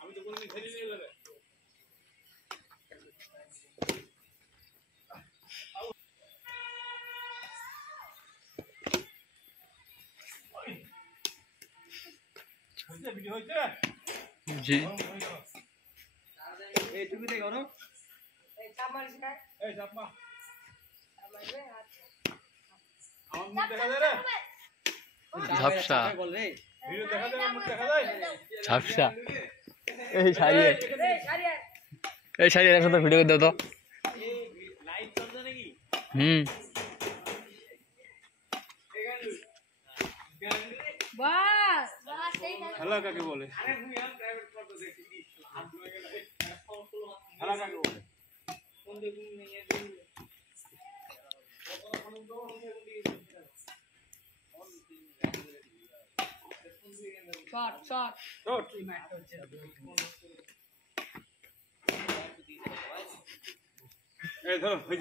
আমি তো কোনদিন খেলি নিয়ে যাবে ভিডিও হইছে জি এই তুমি দেখো না এই চাপ মারিস না এই চাপ মা মারবে হাত আমার মুখ দেখা যায় রে ঝাপসা ভিডিও দেখা যায় মুখ দেখা যায় ঝাপসা এই সারিয়ে একসাথে ভিডিও করে দাও তো লাইভ চলছে নাকি বাস বাস এই হ্যালো কাকে বলে আরে আমি প্রাইভেট ফটো দেখি হাত ধুয়ে গেল হ্যালো কাকে বলে কোন দেখুন নিয়ে দিন শট এই ধরো হই